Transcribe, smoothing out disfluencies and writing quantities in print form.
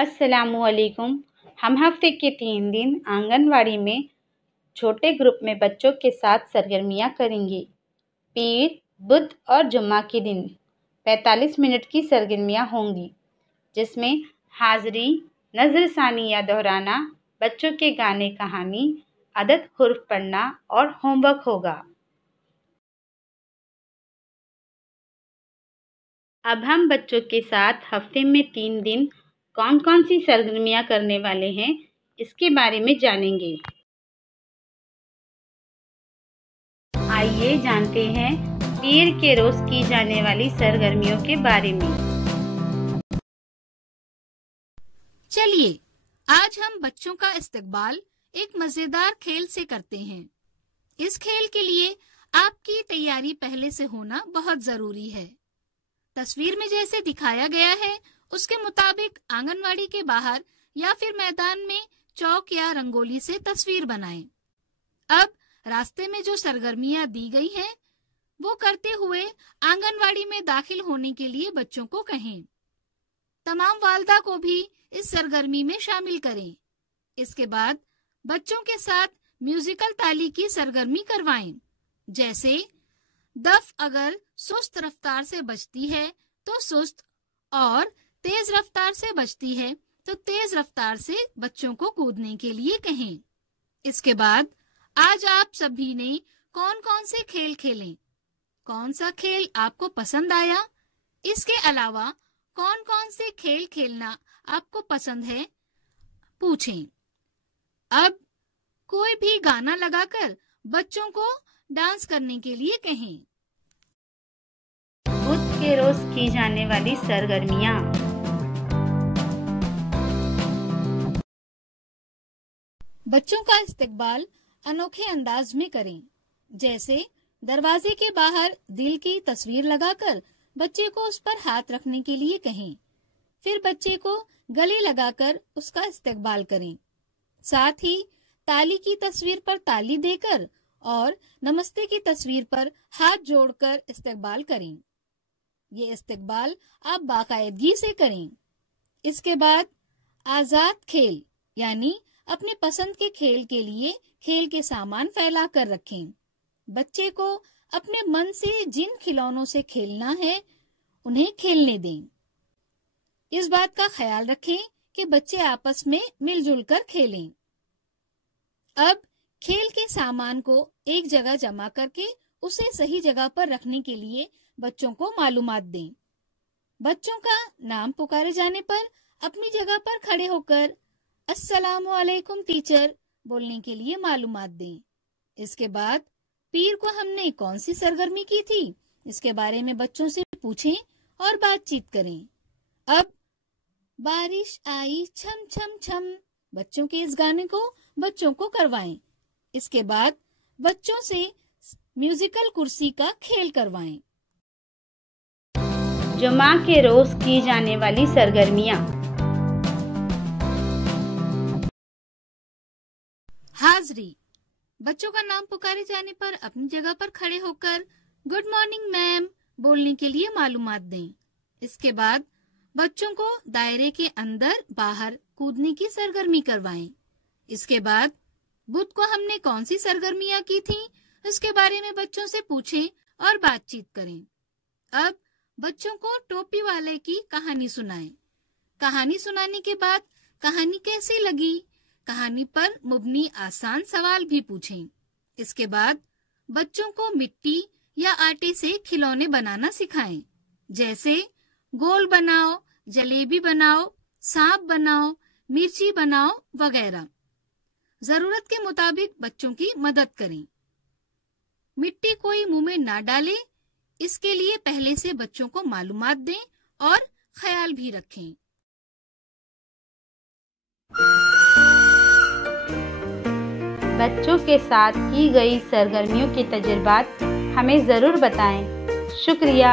अस्सलामुअलैकुम। हम हफ्ते के 3 दिन आंगनवाड़ी में छोटे ग्रुप में बच्चों के साथ सरगर्मियाँ करेंगे। पीर, बुध और जुम्मा के दिन 45 मिनट की सरगर्मियाँ होंगी, जिसमें हाज़री, नज़रसानी या दोहराना, बच्चों के गाने कहानी, अदद हुर्फ पढ़ना और होमवर्क होगा। अब हम बच्चों के साथ हफ्ते में 3 दिन कौन कौन सी सरगर्मियाँ करने वाले हैं, इसके बारे में जानेंगे। आइए जानते हैं पीर के रोज़ की जाने वाली सरगर्मियों के बारे में। चलिए आज हम बच्चों का इस्तकबाल एक मजेदार खेल से करते हैं। इस खेल के लिए आपकी तैयारी पहले से होना बहुत जरूरी है। तस्वीर में जैसे दिखाया गया है उसके मुताबिक आंगनवाड़ी के बाहर या फिर मैदान में चौक या रंगोली से तस्वीर बनाएं। अब रास्ते में जो सरगर्मियां दी गई हैं, वो करते हुए आंगनवाड़ी में दाखिल होने के लिए बच्चों को कहें। तमाम वालिदा को भी इस सरगर्मी में शामिल करें। इसके बाद बच्चों के साथ म्यूजिकल ताली की सरगर्मी करवाएं। जैसे दफ अगर सुस्त रफ्तार से बजती है तो सुस्त, और तेज रफ्तार से बजती है तो तेज रफ्तार से बच्चों को कूदने के लिए कहें। इसके बाद आज आप सभी ने कौन कौन से खेल खेलें, कौन सा खेल आपको पसंद आया, इसके अलावा कौन कौन से खेल खेलना आपको पसंद है, पूछें। अब कोई भी गाना लगाकर बच्चों को डांस करने के लिए कहें। बुध के रोज की जाने वाली सरगर्मियाँ। बच्चों का इस्तकबाल अनोखे अंदाज में करें। जैसे दरवाजे के बाहर दिल की तस्वीर लगाकर बच्चे को उस पर हाथ रखने के लिए कहें। फिर बच्चे को गले लगाकर उसका इस्तकबाल करें। साथ ही ताली की तस्वीर पर ताली देकर और नमस्ते की तस्वीर पर हाथ जोड़कर इस्तकबाल करें। ये इस्तकबाल आप बाकायदगी से करें। इसके बाद आजाद खेल यानी अपने पसंद के खेल के लिए खेल के सामान फैला कर रखें। बच्चे को अपने मन से जिन खिलौनों से खेलना है उन्हें खेलने दें। इस बात का ख्याल रखें कि बच्चे आपस में मिलजुल कर खेलें। अब खेल के सामान को एक जगह जमा करके उसे सही जगह पर रखने के लिए बच्चों को मालूमात दें। बच्चों का नाम पुकारे जाने पर अपनी जगह पर खड़े होकर अस्सलामु अलैकुम टीचर बोलने के लिए मालूमात दें। इसके बाद पीर को हमने कौन सी सरगर्मी की थी, इसके बारे में बच्चों से पूछें और बातचीत करें। अब बारिश आई छम छम छम, बच्चों के इस गाने को बच्चों को करवाएं। इसके बाद बच्चों से म्यूजिकल कुर्सी का खेल करवाएं। जुमा के रोज की जाने वाली सरगर्मियाँ। हाजरी, बच्चों का नाम पुकारे जाने पर अपनी जगह पर खड़े होकर गुड मॉर्निंग मैम बोलने के लिए मालूमात दें। इसके बाद बच्चों को दायरे के अंदर बाहर कूदने की सरगर्मी करवाएं। इसके बाद बुध को हमने कौन सी सरगर्मियां की थी, इसके बारे में बच्चों से पूछें और बातचीत करें। अब बच्चों को टोपी वाले की कहानी सुनाएं। कहानी सुनाने के बाद कहानी कैसी लगी, कहानी पर मुबनी आसान सवाल भी पूछें। इसके बाद बच्चों को मिट्टी या आटे से खिलौने बनाना सिखाएं। जैसे गोल बनाओ, जलेबी बनाओ, सांप बनाओ, मिर्ची बनाओ वगैरह। जरूरत के मुताबिक बच्चों की मदद करें। मिट्टी कोई मुंह में ना डाले, इसके लिए पहले से बच्चों को मालूमात दें और ख्याल भी रखें। बच्चों के साथ की गई सरगर्मियों के तजुर्बात हमें ज़रूर बताएं। शुक्रिया।